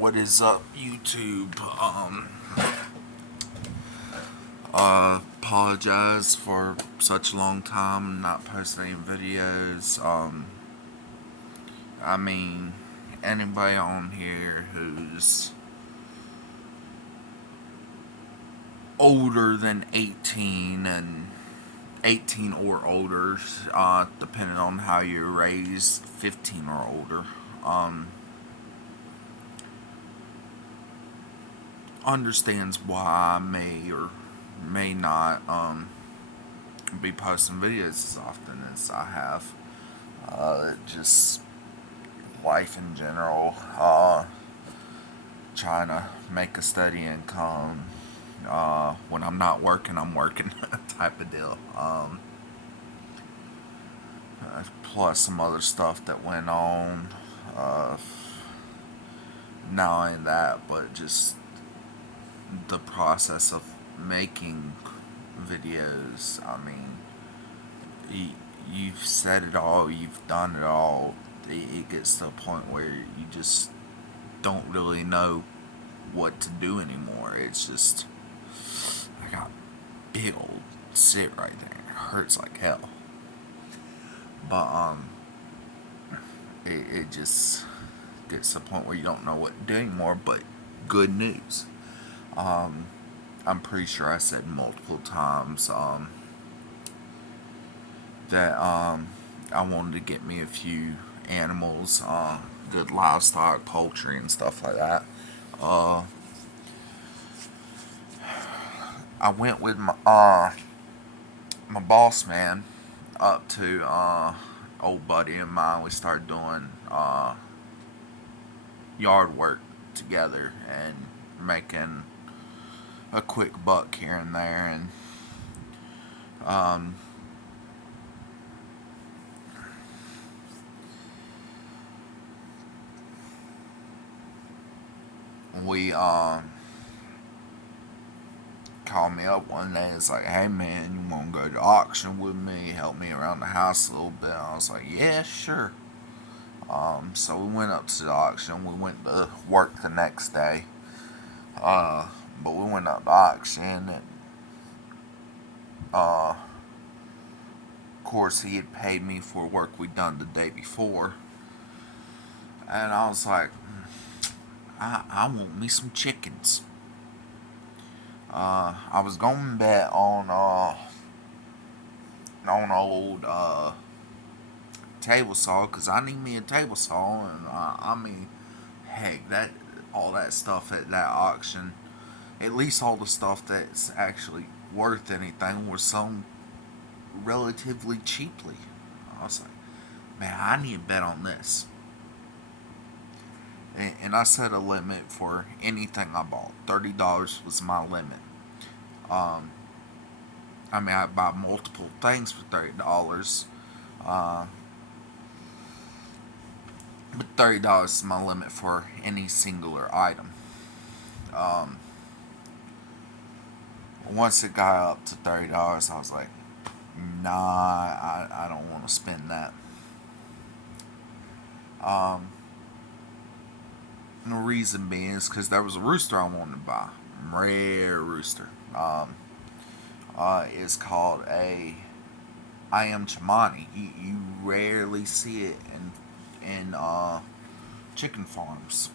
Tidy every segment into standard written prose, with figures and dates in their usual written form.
What is up, YouTube? Apologize for such a long time not posting any videos. I mean, anybody on here who's older than 18 and 18 or older, depending on how you're raised, 15 or older, understands why I may or may not be posting videos as often as I have. Just life in general, trying to make a steady income. When I'm not working, I'm working type of deal. Plus some other stuff that went on. Not only that, but just the process of making videos. I mean, you've said it all, you've done it all. It gets to a point where you just don't really know what to do anymore. It's just, I got big old sit right there. It hurts like hell. But it just gets to a point where you don't know what to do anymore. But good news. I'm pretty sure I said multiple times that I wanted to get me a few animals, good livestock, poultry, and stuff like that. I went with my boss man up to old buddy of mine. We started doing yard work together and making a quick buck here and there, and um, we called me up one day. It's like, hey man, you want to go to auction with me? Help me around the house a little bit. I was like, yeah, sure. So we went up to the auction. We went to work the next day. But we went up to auction, and of course he had paid me for work we'd done the day before. And I was like, I want me some chickens. I was going to bet on old table saw, because I need me a table saw, and I mean, heck, that all that stuff at that auction, at least all the stuff that's actually worth anything, was sold relatively cheaply. I was like, man, I need to bet on this. And I set a limit for anything I bought. $30 was my limit. Um, I mean, I buy multiple things for $30. Uh, but $30 is my limit for any singular item. Um, Once it got up to $30, I was like, nah, I don't want to spend that. Um, the reason being is because there was a rooster I wanted to buy. Rare rooster. It's called a I am Chimani. You rarely see it in chicken farms.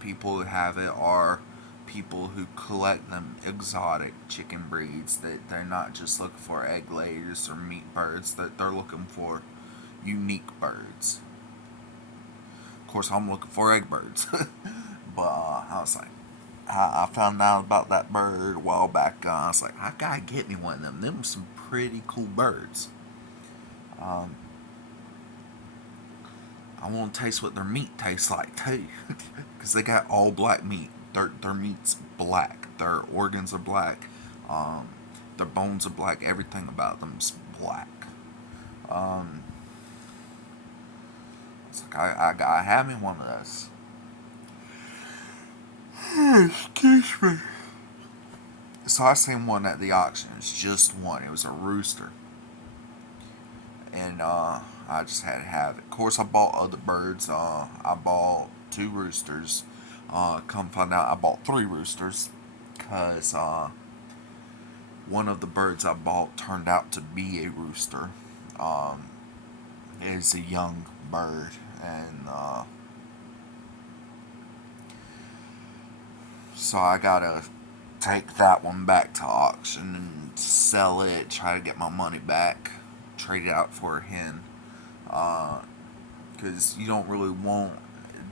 People who have it are people who collect them exotic chicken breeds, that they're not just looking for egg layers or meat birds, that they're looking for unique birds. Of course, I'm looking for egg birds. But I was like, I found out about that bird a while back. I was like, I gotta get me one of them. Them were some pretty cool birds. Um, I want to taste what their meat tastes like too, because they got all black meat. Their meat's black. Their organs are black. Um, their bones are black. Everything about them's black. Um, it's like I gotta have me one of those. Excuse me. So I seen one at the auction. It's just one. It was a rooster, and I just had to have it. Of course, I bought other birds. I bought 2 roosters. Come find out, I bought 3 roosters because one of the birds I bought turned out to be a rooster. Um, it's a young bird, and so I gotta take that one back to auction and sell it, try to get my money back, trade it out for a hen. Because you don't really want,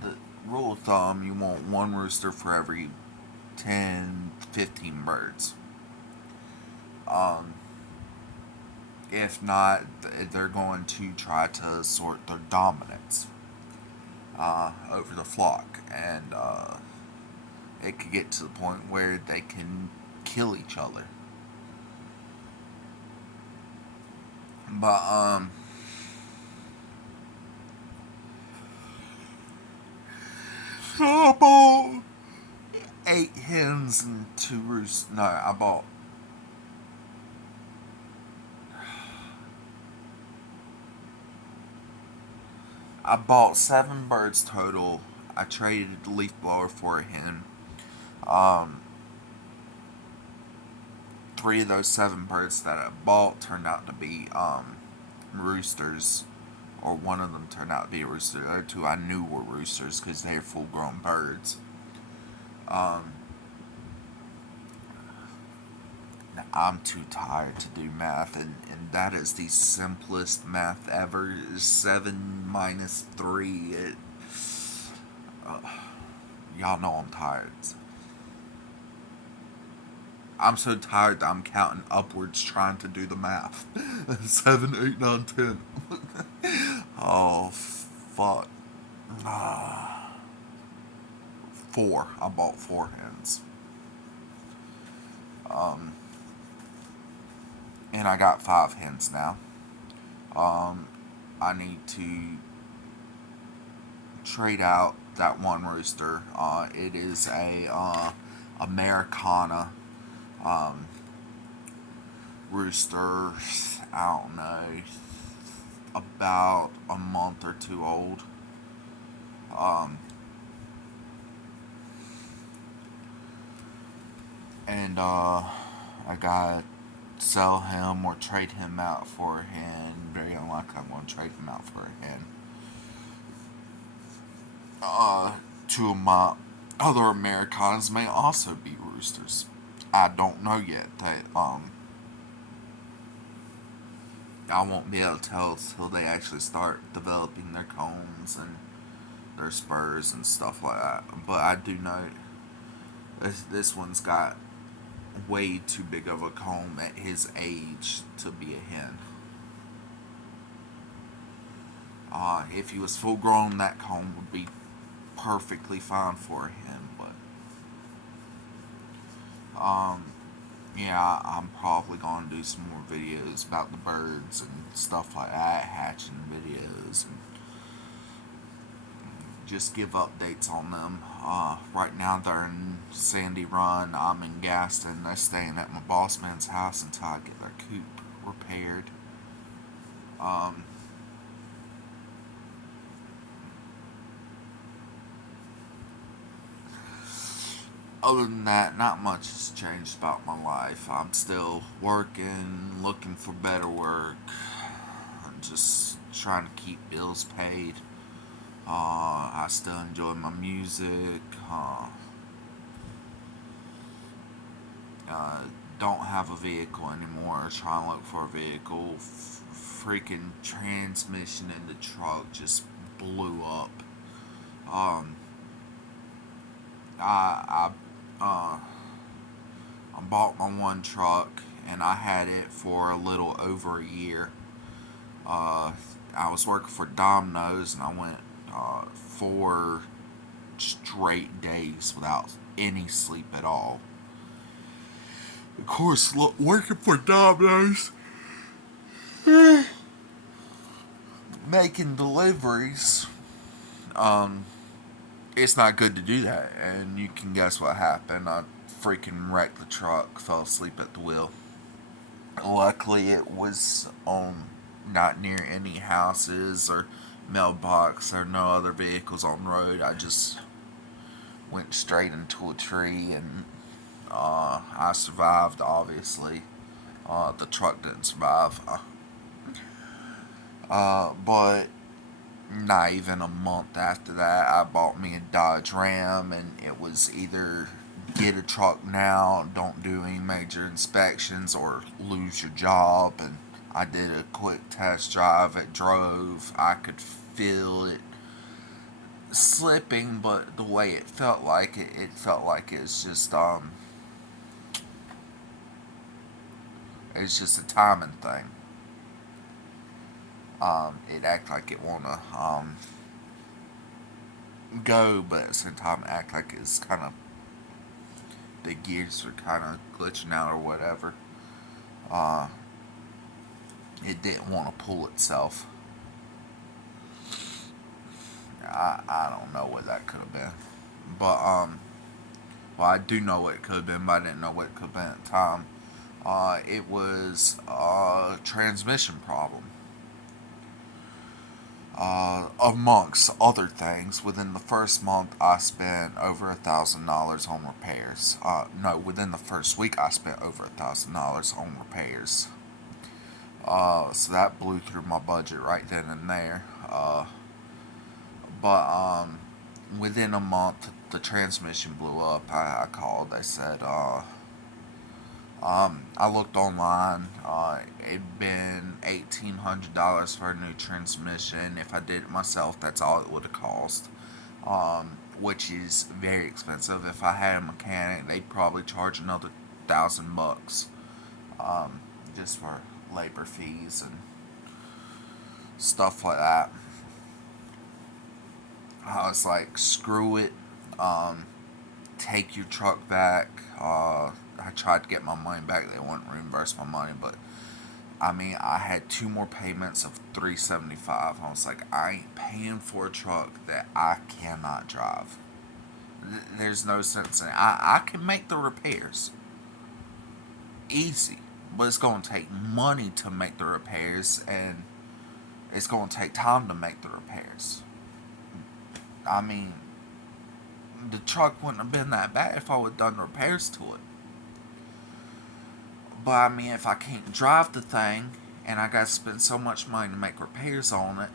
the rule of thumb, you want 1 rooster for every 10, 15 birds. Um, if not, they're going to try to assert their dominance over the flock, and it could get to the point where they can kill each other. But I bought 8 hens and 2 roosters. No, I bought 7 birds total. I traded the leaf blower for a hen. Um, 3 of those 7 birds that I bought turned out to be roosters, or one of them turned out to be a rooster. The other 2 I knew were roosters because they're full-grown birds. Um, I'm too tired to do math, and that is the simplest math ever. 7 minus 3. Uh, y'all know I'm tired. I'm so tired that I'm counting upwards trying to do the math. 7, 8, 9, 10. Oh, fuck. 4. I bought 4 hens. Um, and I got 5 hens now. I need to trade out that 1 rooster. It is a Americana rooster. I don't know, about a month or 2 old. Um, and I gotta sell him or trade him out for a hen. Very unlikely I'm gonna trade him out for a hen. 2 of my other Americans may also be roosters. I don't know yet. I won't be able to tell until they actually start developing their combs and their spurs and stuff like that. But I do know this one's got way too big of a comb at his age to be a hen. If he was full grown, that comb would be perfectly fine for him. But yeah, I'm probably gonna do some more videos about the birds and stuff like that, hatching videos, and just give updates on them. Right now they're in Sandy Run. I'm in Gaston. They're staying at my boss man's house until I get their coop repaired. Um, Other than that, not much has changed about my life. I'm still working, looking for better work. I'm just trying to keep bills paid. I still enjoy my music. Uh, don't have a vehicle anymore. Trying to look for a vehicle. Freaking transmission in the truck just blew up. Um, I uh, I bought my 1 truck and I had it for a little over a year. I was working for Domino's and I went 4 straight days without any sleep at all. Of course, working for Domino's, making deliveries, it's not good to do that. And you can guess what happened. I freaking wrecked the truck, fell asleep at the wheel. Luckily, it was not near any houses or mailbox. There are no other vehicles on the road. I just went straight into a tree, and I survived, obviously. The truck didn't survive. But not even a month after that, I bought me a Dodge Ram, and it was either get a truck now, don't do any major inspections, or lose your job. And I did a quick test drive. It drove. I could feel it slipping, but the way it felt like it felt like it's just a timing thing. It act like it wanna go, but at the same time, it act like it's kind of the gears are kind of glitching out or whatever. Uh, it didn't want to pull itself. I don't know what that could have been, but well, I do know what it could have been, but I didn't know what it could have been at the time. It was a transmission problem. Amongst other things, within the first month, I spent over $1,000 on repairs. No, within the first week, I spent over $1,000 on repairs. So that blew through my budget right then and there. But within a month, the transmission blew up. I called. They said, I looked online. It'd been $1,800 for a new transmission. If I did it myself, that's all it would have cost. Which is very expensive. If I had a mechanic, they'd probably charge another $1,000, just for labor fees and stuff like that. I was like, screw it. Um, Take your truck back. I tried to get my money back. They wouldn't reimburse my money, but I mean, I had two more payments of $375. I was like, I ain't paying for a truck that I cannot drive. There's no sense in it. I can make the repairs easy, but it's going to take money to make the repairs, and it's going to take time to make the repairs. I mean, the truck wouldn't have been that bad if I would have done repairs to it. But I mean, if I can't drive the thing and I gotta spend so much money to make repairs on it,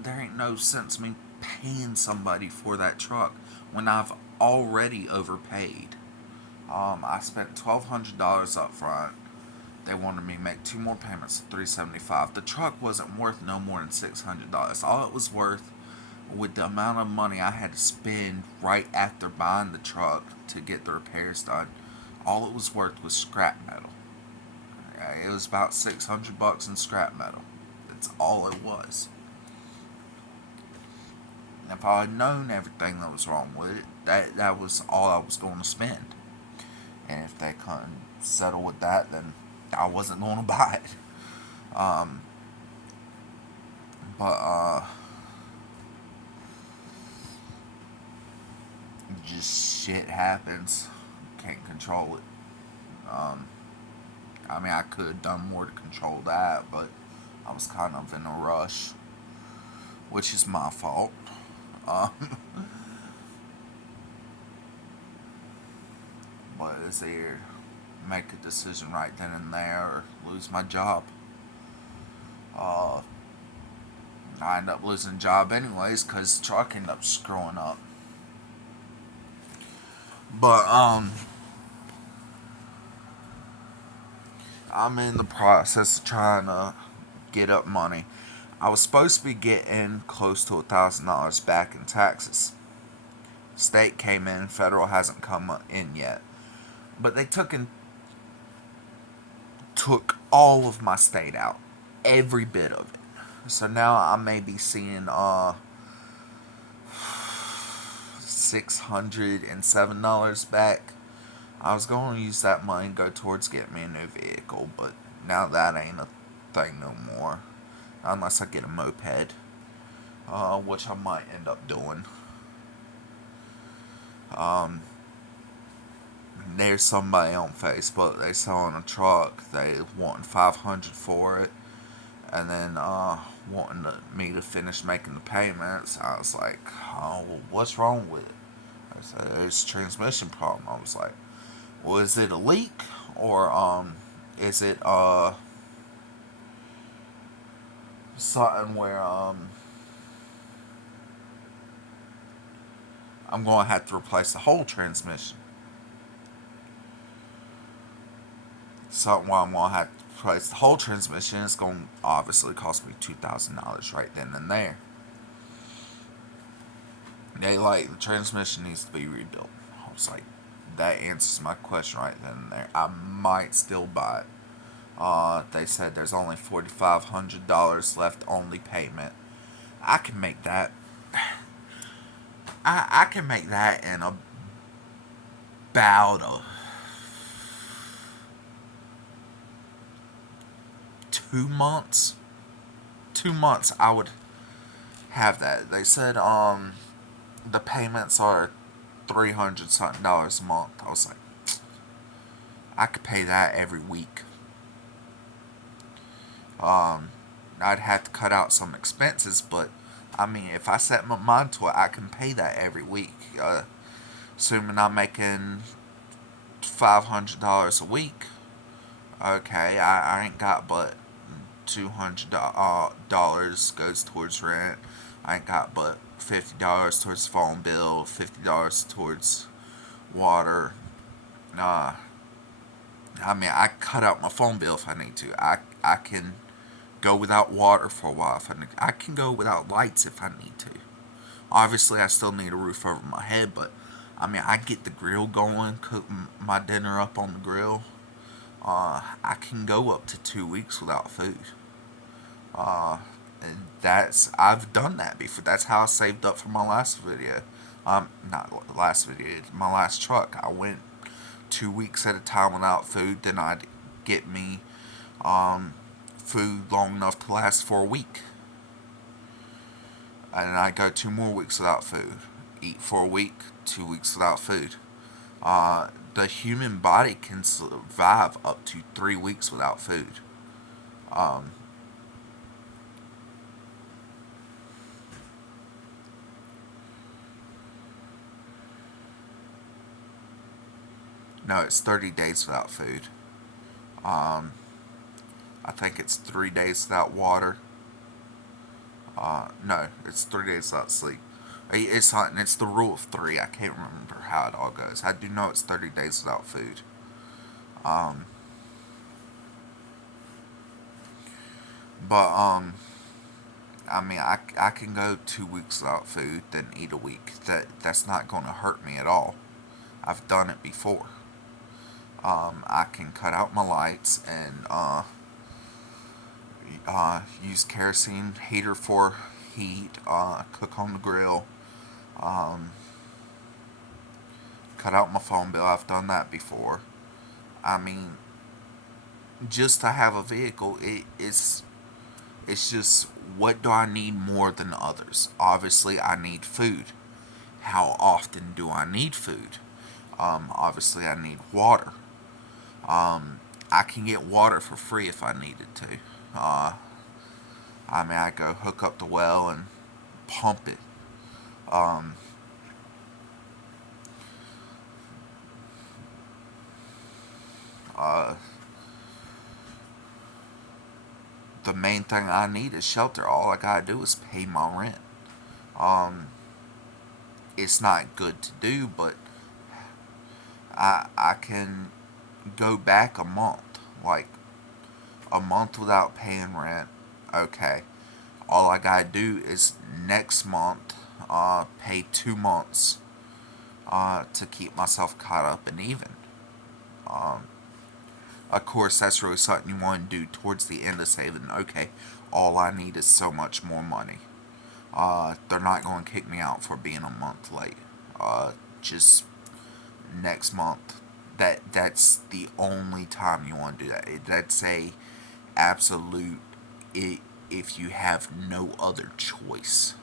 there ain't no sense me paying somebody for that truck when I've already overpaid. I spent $1,200 up front. They wanted me to make two more payments of $375. The truck wasn't worth no more than $600. All it was worth, with the amount of money I had to spend right after buying the truck to get the repairs done, all it was worth was scrap metal. It was about $600 in scrap metal. That's all it was. And if I had known everything that was wrong with it, that was all I was going to spend. And if they couldn't settle with that, then I wasn't going to buy it. But just shit happens. Can't control it. I mean, I could have done more to control that, but I was kind of in a rush, which is my fault. Um, but it's either make a decision right then and there or lose my job. Uh, I ended up losing the job anyways because the truck ended up screwing up. But I'm in the process of trying to get up money. I was supposed to be getting close to $1,000 back in taxes. State came in, federal hasn't come in yet. But they took all of my state out, every bit of it. So now I may be seeing $607 back. I was going to use that money and go towards getting me a new vehicle, but now that ain't a thing no more. Unless I get a moped, which I might end up doing. Um, there's somebody on Facebook. They selling a truck. They wanting $500 for it, and then wanting me to finish making the payments. I was like, oh, well, what's wrong with it? I said, it's a transmission problem. I was like, well, is it a leak? Or, is it, something where, I'm going to have to replace the whole transmission? Something where I'm going to have to replace the whole transmission. It's going to obviously cost me $2,000 right then and there. They like, the transmission needs to be rebuilt. I was like, that answers my question right then and there. I might still buy it. They said there's only $4,500 left only payment. I can make that. I can make that in about 2 months. 2 months I would have that. They said the payments are $300 something a month. I was like, I could pay that every week. I'd have to cut out some expenses, but I mean, if I set my mind to it, I can pay that every week. Assuming I'm making $500 a week. Okay, I ain't got but $200 goes towards rent. I ain't got but $50 towards phone bill, $50 towards water. Uh, I mean, I cut out my phone bill if I need to. I can go without water for a while if I need. I can go without lights if I need to. Obviously, I still need a roof over my head, but I mean, I get the grill going, cook my dinner up on the grill. I can go up to 2 weeks without food. Uh, and I've done that before. That's how I saved up for my last video. Not last video, my last truck. I went 2 weeks at a time without food. Then I'd get me food long enough to last for a week. And I'd go 2 more weeks without food. Eat for a week, 2 weeks without food. The human body can survive up to 3 weeks without food. Um, no, it's 30 days without food. Um, I think it's 3 days without water. No, it's 3 days without sleep. It's not, and it's the rule of three. I can't remember how it all goes. I do know it's 30 days without food. Um, but I mean, I can go 2 weeks without food, then eat a week. That's not going to hurt me at all. I've done it before. I can cut out my lights and use kerosene heater for heat. Cook on the grill. Um, Cut out my phone bill. I've done that before. I mean, just to have a vehicle, it's just, what do I need more than others? Obviously, I need food. How often do I need food? Obviously, I need water. I can get water for free if I needed to. Uh, I mean, I go hook up the well and pump it. Um, uh, the main thing I need is shelter. All I gotta do is pay my rent. Um, it's not good to do, but I can go back a month, like a month without paying rent. Okay, all I gotta do is next month pay 2 months to keep myself caught up and even. Um, of course, that's really something you want to do towards the end of saving. Okay, all I need is so much more money. They're not going to kick me out for being a month late. Just next month. That's the only time you want to do that. That's a absolute. If you have no other choice,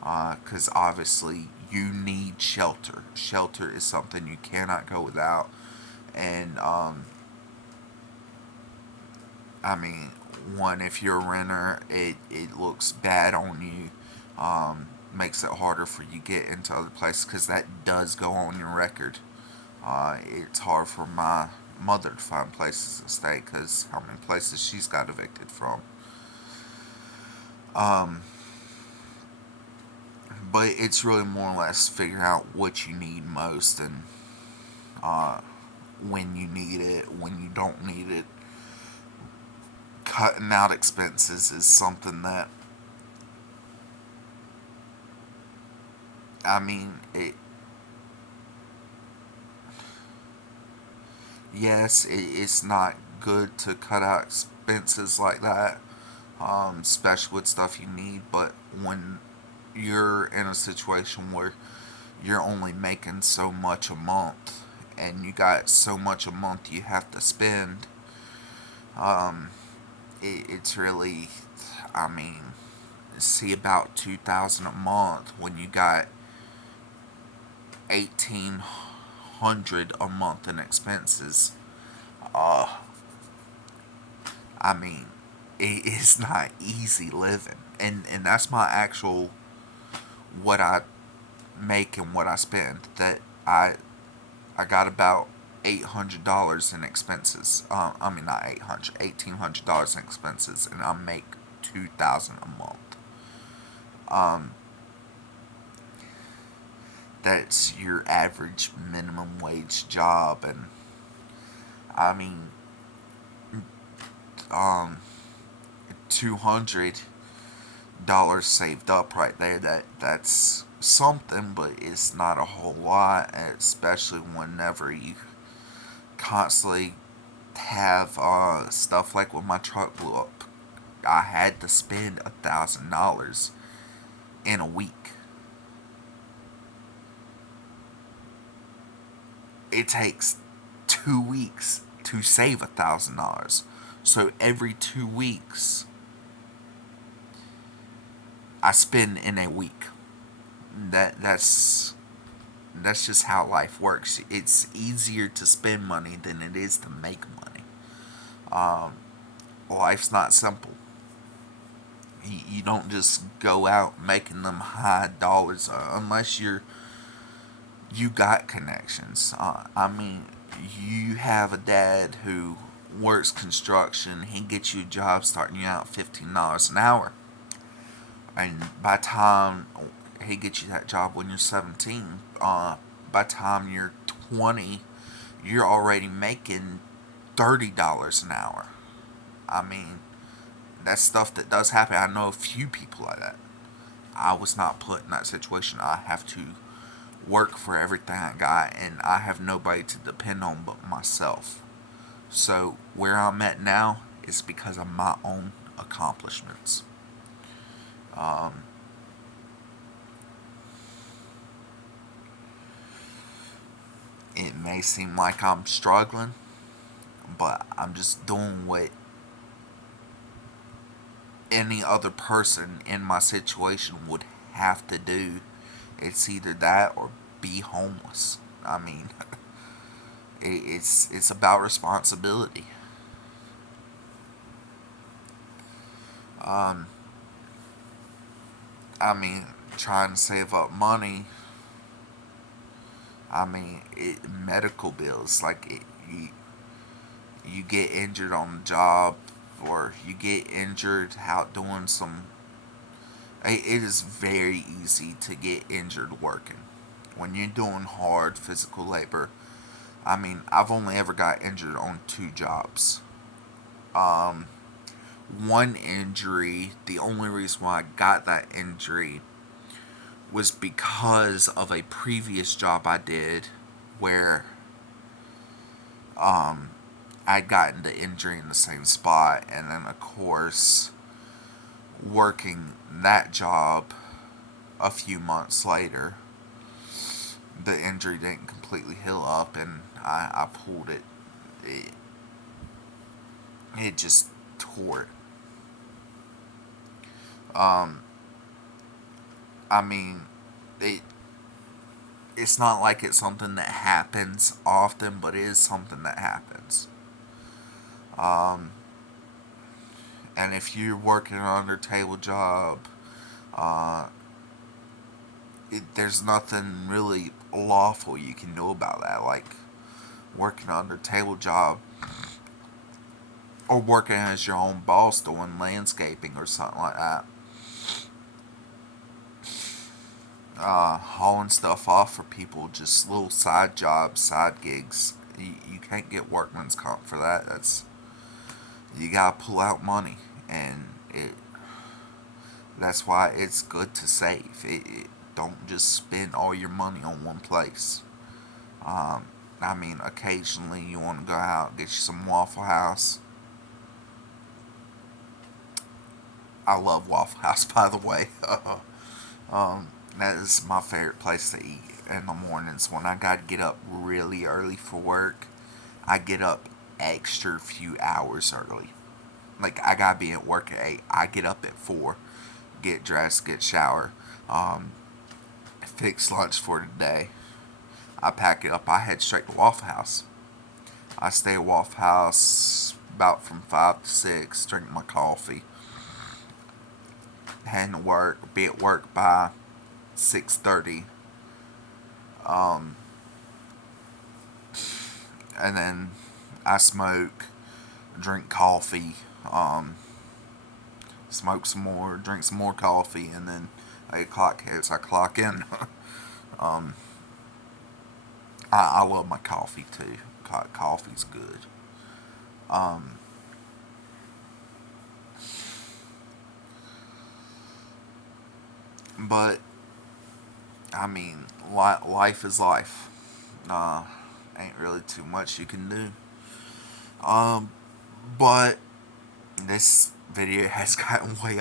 because obviously you need shelter. Shelter is something you cannot go without, and I mean, one, if you're a renter, it looks bad on you. Makes it harder for you to get into other places because that does go on your record. It's hard for my mother to find places to stay because how many places she's got evicted from. Um, but it's really more or less figuring out what you need most and uh, when you need it, when you don't need it. Cutting out expenses is something that, I mean, it's not good to cut out expenses like that, especially with stuff you need. But when you're in a situation where you're only making so much a month and you got so much a month you have to spend, um, it's really, I mean, see about 2,000 a month when you got 1,800 a month in expenses. Uh, I mean, it is not easy living, and that's my actual what I make and what I spend. That I got about $800 in expenses. I mean not 800, $1,800 in expenses, and I make 2,000 a month. Um, that's your average minimum wage job, and I mean, um, $200 saved up right there. That's something, but it's not a whole lot, especially whenever you constantly have stuff like when my truck blew up. I had to spend $1,000 in a week. It takes 2 weeks to save $1,000. So every 2 weeks, I spend in a week. That's just how life works. It's easier to spend money than it is to make money. Um, Life's not simple. You don't just go out making them high dollars unless you got connections. I mean, you have a dad who works construction. He gets you a job starting you out $15 an hour, and by the time he gets you that job when you're 17, by the time you're 20, you're already making $30 an hour. I mean, that's stuff that does happen. I know a few people like that. I was not put in that situation. I have to work for everything I got, and I have nobody to depend on but myself. So, where I'm at now is because of my own accomplishments. Um, it may seem like I'm struggling, but I'm just doing what any other person in my situation would have to do. It's either that or be homeless. I mean, it's about responsibility. Um, I mean, trying to save up money. I mean, medical bills you get injured on the job or you get injured out doing some. It is very easy to get injured working when you're doing hard physical labor. I mean, I've only ever got injured on two jobs. Um, One injury, the only reason why I got that injury was because of a previous job I did where um, I'd gotten the injury in the same spot, and then, of course, working that job a few months later, the injury didn't completely heal up, and I pulled it. It, it just tore it. I mean, it, it's not like it's something that happens often, but it is something that happens. Um, And if you're working an under table job, uh, there's nothing really lawful you can do about that. Like working an under table job or working as your own boss doing landscaping or something like that. Hauling stuff off for people, just little side jobs, side gigs. You can't get workman's comp for that. You gotta pull out money, and that's why it's good to save. Don't just spend all your money on one place. Um, I mean, occasionally you want to go out and get you some Waffle House. I love Waffle House, by the way. That is my favorite place to eat in the mornings. When I gotta get up really early for work, I get up extra few hours early. Like I gotta be at work at 8. I get up at 4, get dressed, get shower, um, fix lunch for the day. I pack it up. I head straight to Waffle House. I stay at Waffle House about from 5 to 6. Drink my coffee, head to work. Be at work by 6:30. Um, and then I smoke, drink coffee, um, smoke some more, drink some more coffee, and then 8 o'clock hits. I clock in. um, I love my coffee too. Coffee's good. Um, but I mean, life is life. Uh, ain't really too much you can do. Um, but this video has gotten way